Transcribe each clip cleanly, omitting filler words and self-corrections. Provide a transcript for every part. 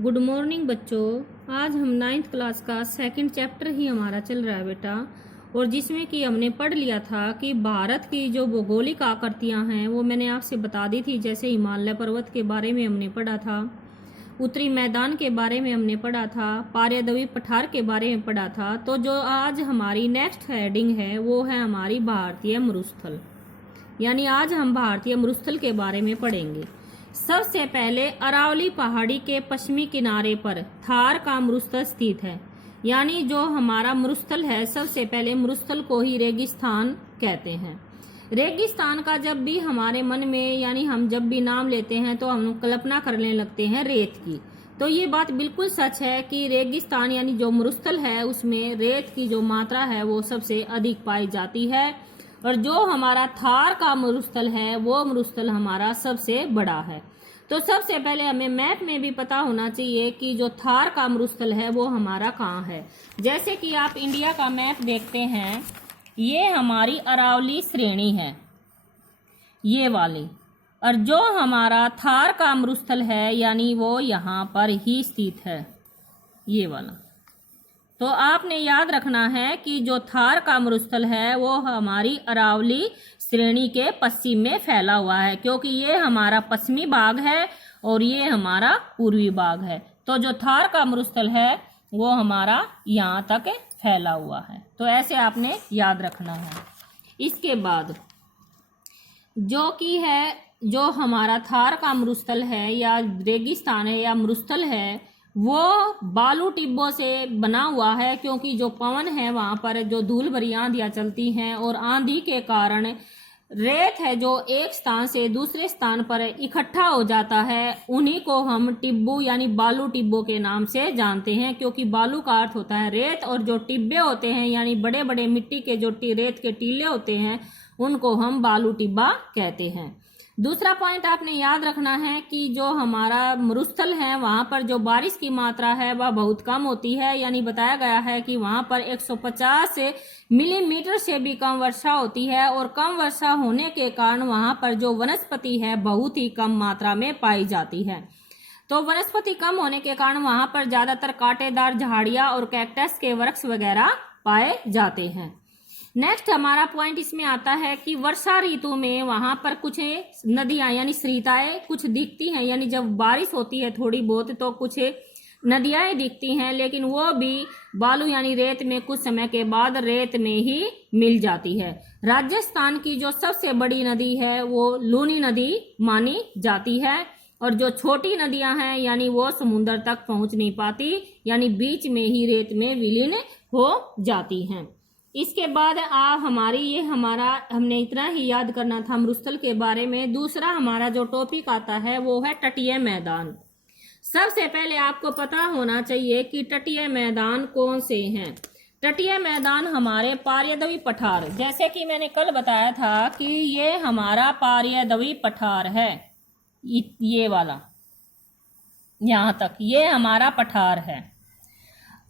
Good morning बच्चों। आज हम 9th क्लास का सेकंड चैप्टर ही हमारा चल रहा है बेटा, और जिसमें कि हमने पढ़ लिया था कि भारत की जो भौगोलिक आकृतियां हैं वो मैंने आपसे बता दी थी। जैसे हिमालय पर्वत के बारे में हमने पढ़ा था, उत्तरी मैदान के बारे में हमने पढ़ा था, पारदवीप पठार के बारे में पढ़ा था। तो जो आज हमारी नेक्स्ट हेडिंग है वो है हमारी भारतीय मरुस्थल, यानी आज हम भारतीय मरुस्थल के बारे में पढ़ेंगे। सबसे पहले अरावली पहाड़ी के पश्चिमी किनारे पर थार का मरुस्थल स्थित है। यानी जो हमारा मरुस्थल है, सबसे पहले मरुस्थल को ही रेगिस्तान कहते हैं। रेगिस्तान का जब भी हमारे मन में, यानी हम जब भी नाम लेते हैं तो हम कल्पना करने लगते हैं रेत की। तो ये बात बिल्कुल सच है कि रेगिस्तान यानी जो मरुस्थल है उसमें रेत की जो मात्रा है वो सबसे अधिक पाई जाती है। और जो हमारा थार का मरुस्थल है वो मरुस्थल हमारा सबसे बड़ा है। तो सबसे पहले हमें मैप में भी पता होना चाहिए कि जो थार का मरुस्थल है वो हमारा कहाँ है। जैसे कि आप इंडिया का मैप देखते हैं, ये हमारी अरावली श्रेणी है, ये वाली, और जो हमारा थार का मरुस्थल है यानी वो यहाँ पर ही स्थित है, ये वाला। तो आपने याद रखना है कि जो थार का मरुस्थल है वो हमारी अरावली श्रेणी के पश्चिम में फैला हुआ है, क्योंकि ये हमारा पश्चिमी भाग है और ये हमारा पूर्वी भाग है। तो जो थार का मरुस्थल है वो हमारा यहाँ तक फैला हुआ है। तो ऐसे आपने याद रखना है। इसके बाद जो कि है, जो हमारा थार का मरुस्थल है या रेगिस्तान है या मरुस्थल है, वो बालू टिब्बों से बना हुआ है, क्योंकि जो पवन है वहां पर जो धूल भरी आंधियां चलती हैं और आंधी के कारण रेत है जो एक स्थान से दूसरे स्थान पर इकट्ठा हो जाता है, उन्हीं को हम टिब्बू यानी बालू टिब्बों के नाम से जानते हैं। क्योंकि बालू का अर्थ होता है रेत, और जो टिब्बे होते हैं यानी बड़े बड़े मिट्टी के जो रेत के टीले होते हैं उनको हम बालू टिब्बा कहते हैं। दूसरा पॉइंट आपने याद रखना है कि जो हमारा मरुस्थल है वहां पर जो बारिश की मात्रा है वह बहुत कम होती है। यानी बताया गया है कि वहां पर 150 मिलीमीटर से भी कम वर्षा होती है, और कम वर्षा होने के कारण वहां पर जो वनस्पति है बहुत ही कम मात्रा में पाई जाती है। तो वनस्पति कम होने के कारण वहां पर ज्यादातर कांटेदार झाड़ियां और कैक्टस के वृक्ष वगैरह पाए जाते हैं। नेक्स्ट हमारा पॉइंट इसमें आता है कि वर्षा ऋतु में वहां पर कुछ नदियां यानी सरिताएं कुछ दिखती हैं, यानी जब बारिश होती है थोड़ी बहुत तो कुछ नदियां दिखती हैं, लेकिन वो भी बालू यानी रेत में कुछ समय के बाद रेत में ही मिल जाती है। राजस्थान की जो सबसे बड़ी नदी है वो लूनी नदी मानी जाती है, और जो छोटी नदियां हैं यानी वो समुद्र तक पहुंच नहीं पाती, यानी बीच में ही रेत में विलीन हो जाती हैं। इसके बाद हमने इतना ही याद करना था मरुस्थल के बारे में। दूसरा हमारा जो टॉपिक आता है वो है तटीय मैदान। सबसे पहले आपको पता होना चाहिए कि तटीय मैदान कौन से हैं। तटीय मैदान हमारे पारदवीप पठार, जैसे कि मैंने कल बताया था कि ये हमारा पारदवीप पठार है, ये वाला यहाँ तक ये हमारा पठार है।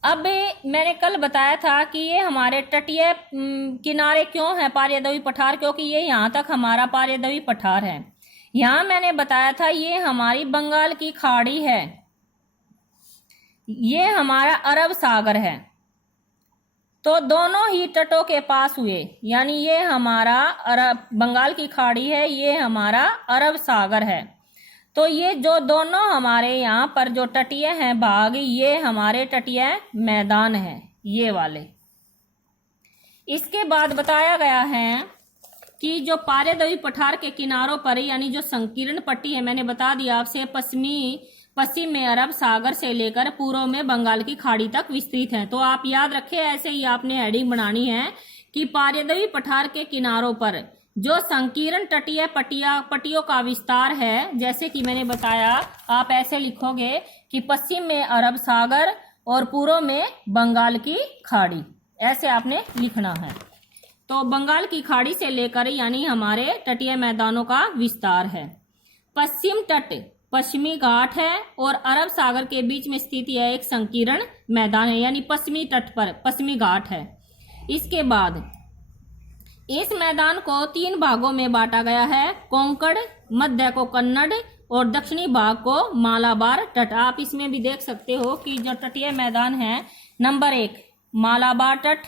अब मैंने कल बताया था कि ये हमारे तटीय किनारे क्यों है पारदवीप पठार, क्योंकि ये यहाँ तक हमारा पारदवीप पठार है। यहाँ मैंने बताया था ये हमारी बंगाल की खाड़ी है, ये हमारा अरब सागर है। तो दोनों ही तटों के पास हुए, यानी ये हमारा बंगाल की खाड़ी है, ये हमारा अरब सागर है। तो ये जो दोनों हमारे यहाँ पर जो तटीय हैं भाग, ये हमारे तटीय मैदान हैं, ये वाले। इसके बाद बताया गया है कि जो पारदवीप पठार के किनारों पर यानी जो संकीर्ण पट्टी है, मैंने बता दिया आपसे, पश्चिम में अरब सागर से लेकर पूर्व में बंगाल की खाड़ी तक विस्तृत है। तो आप याद रखें, ऐसे ही आपने हेडिंग बनानी है कि पारदवीप पठार के किनारों पर जो संकीर्ण तटीय पट्टियों का विस्तार है, जैसे कि मैंने बताया, आप ऐसे लिखोगे कि पश्चिम में अरब सागर और पूर्व में बंगाल की खाड़ी, ऐसे आपने लिखना है। तो बंगाल की खाड़ी से लेकर यानी हमारे तटीय मैदानों का विस्तार है। पश्चिम तट पश्चिमी घाट है और अरब सागर के बीच में स्थित यह एक संकीर्ण मैदान है, यानी पश्चिमी तट पर पश्चिमी घाट है। इसके बाद इस मैदान को 3 भागों में बांटा गया है, कोंकण, मध्य को कन्नड़ और दक्षिणी भाग को मालाबार तट। आप इसमें भी देख सकते हो कि जो तटीय मैदान है, नंबर 1 मालाबार तट,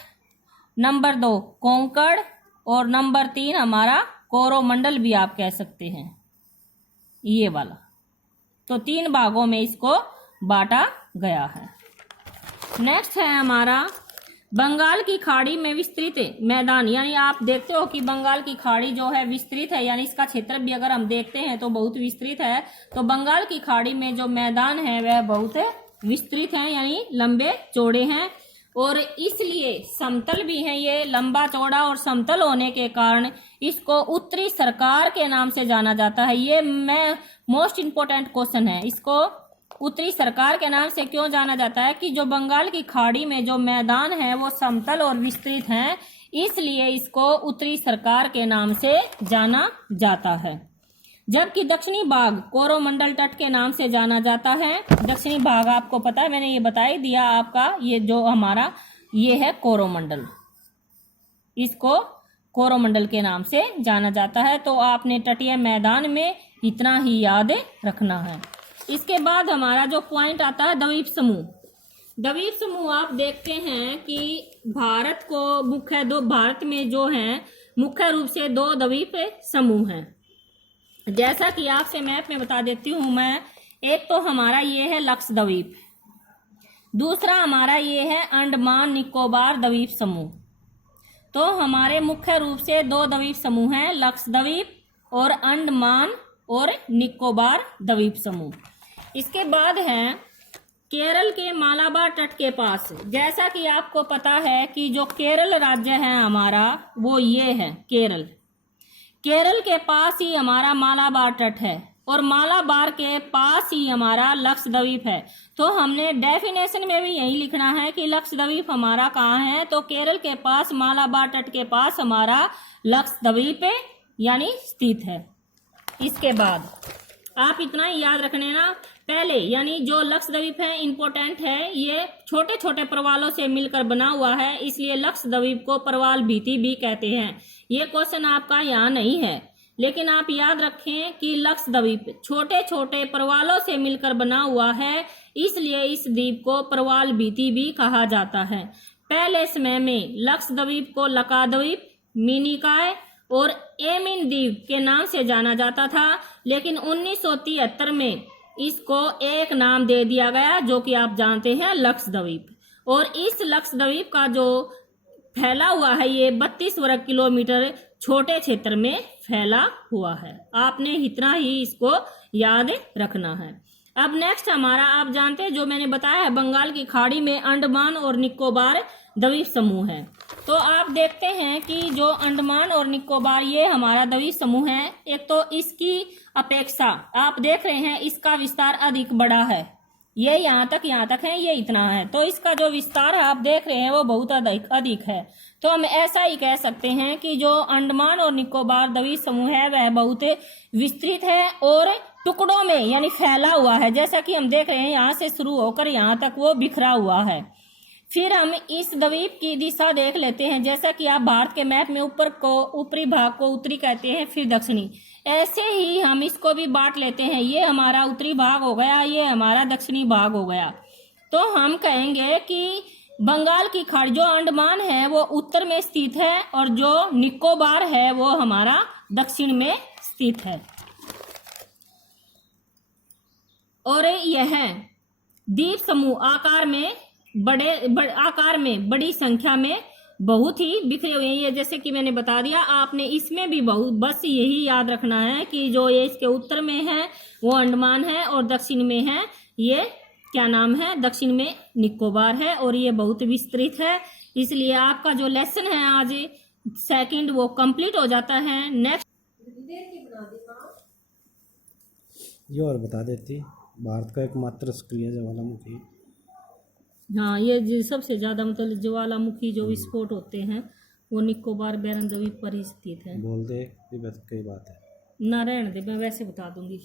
नंबर 2 कोंकण और नंबर 3 हमारा कोरोमंडल भी आप कह सकते हैं, ये वाला। तो 3 भागों में इसको बांटा गया है। नेक्स्ट है हमारा बंगाल की खाड़ी में विस्तृत मैदान। यानी आप देखते हो कि बंगाल की खाड़ी जो है विस्तृत है, यानी इसका क्षेत्र भी अगर हम देखते हैं तो बहुत विस्तृत है। तो बंगाल की खाड़ी में जो मैदान है वह बहुत विस्तृत है, यानी लंबे चौड़े हैं और इसलिए समतल भी है। ये लंबा चौड़ा और समतल होने के कारण इसको उत्तरी सरकार के नाम से जाना जाता है। ये मोस्ट इम्पोर्टेंट क्वेश्चन है, इसको उत्तरी सरकार के नाम से क्यों जाना जाता है कि जो बंगाल की खाड़ी में जो मैदान है वो समतल और विस्तृत हैं, इसलिए इसको उत्तरी सरकार के नाम से जाना जाता है। जबकि दक्षिणी भाग कोरोमंडल तट के नाम से जाना जाता है। दक्षिणी भाग आपको पता है, मैंने ये बता ही दिया आपका, ये जो हमारा ये है कोरोमंडल, इसको कोरोमंडल के नाम से जाना जाता है। तो आपने तटीय मैदान में इतना ही याद रखना है। इसके बाद हमारा जो पॉइंट आता है द्वीप समूह। द्वीप समूह आप देखते हैं कि भारत में जो है मुख्य रूप से 2 द्वीप समूह हैं। जैसा कि आपसे मैप में बता देती हूँ मैं, एक तो हमारा ये है लक्षद्वीप, दूसरा हमारा ये है अंडमान निकोबार द्वीप समूह। तो हमारे मुख्य रूप से 2 द्वीप समूह हैं, लक्षद्वीप और अंडमान और निकोबार द्वीप समूह। इसके बाद है केरल के मालाबार तट के पास। जैसा कि आपको पता है कि जो केरल राज्य है हमारा वो ये है केरल। केरल के पास ही हमारा मालाबार तट है और मालाबार के पास ही हमारा लक्षद्वीप है। तो हमने डेफिनेशन में भी यही लिखना है कि लक्षद्वीप हमारा कहाँ है, तो केरल के पास मालाबार तट के पास हमारा लक्षद्वीप यानी स्थित है। इसके बाद आप इतना ही याद रखने ना, पहले यानी जो लक्षद्वीप है इंपॉर्टेंट है, ये छोटे छोटे प्रवालों से मिलकर बना हुआ है, इसलिए लक्षद्वीप को प्रवाल भीति भी कहते हैं। ये क्वेश्चन आपका यहाँ नहीं है, लेकिन आप याद रखें कि लक्षद्वीप छोटे छोटे प्रवालों से मिलकर बना हुआ है, इसलिए इस द्वीप को प्रवाल भीति भी कहा जाता है। पहले समय में लक्षद्वीप को लकाद्वीप, मिनिकॉय और एमिन द्वीप के नाम से जाना जाता था, लेकिन 1973 में इसको एक नाम दे दिया गया जो कि आप जानते हैं लक्षद्वीप। और इस लक्षद्वीप का जो फैला हुआ है ये 32 वर्ग किलोमीटर छोटे क्षेत्र में फैला हुआ है। आपने इतना ही इसको याद रखना है। अब नेक्स्ट हमारा आप जानते हैं जो मैंने बताया है बंगाल की खाड़ी में अंडमान और निकोबार द्वीप समूह है। तो आप देखते हैं कि जो अंडमान और निकोबार ये हमारा द्वीप समूह है, एक तो इसकी अपेक्षा आप देख रहे हैं इसका विस्तार अधिक बड़ा है, ये यहाँ तक है, ये इतना है। तो इसका जो विस्तार है आप देख रहे हैं वो बहुत अधिक है। तो हम ऐसा ही कह सकते हैं कि जो अंडमान और निकोबार द्वीप समूह है वह बहुत विस्तृत है और टुकड़ों में यानी फैला हुआ है। जैसा कि हम देख रहे हैं यहाँ से शुरू होकर यहाँ तक वो बिखरा हुआ है। फिर हम इस द्वीप की दिशा देख लेते हैं। जैसा कि आप भारत के मैप में ऊपरी भाग को उत्तरी कहते हैं, फिर दक्षिणी, ऐसे ही हम इसको भी बांट लेते हैं। ये हमारा उत्तरी भाग हो गया, ये हमारा दक्षिणी भाग हो गया। तो हम कहेंगे कि बंगाल की खाड़ी जो अंडमान है वो उत्तर में स्थित है और जो निकोबार है वो हमारा दक्षिण में स्थित है। और यह द्वीप समूह आकार में बड़ी संख्या में बहुत ही बिखरे हुए हैं। जैसे कि मैंने बता दिया, आपने इसमें भी बस यही याद रखना है कि जो ये इसके उत्तर में है वो अंडमान है और दक्षिण में है ये क्या नाम है, दक्षिण में निकोबार है और ये बहुत विस्तृत है। इसलिए आपका जो लेसन है आज सेकंड वो कंप्लीट हो जाता है। नेक्स्ट ये और बता देती, भारत का एकमात्र सक्रिय ज्वालामुखी। हाँ, ये सबसे ज्यादा मतलब ज्वालामुखी जो विस्फोट होते हैं वो निकोबार बैरन द्वीप पर ही स्थित है। बोल दे, कई बात है ना, रहने दे, मैं वैसे बता दूंगी।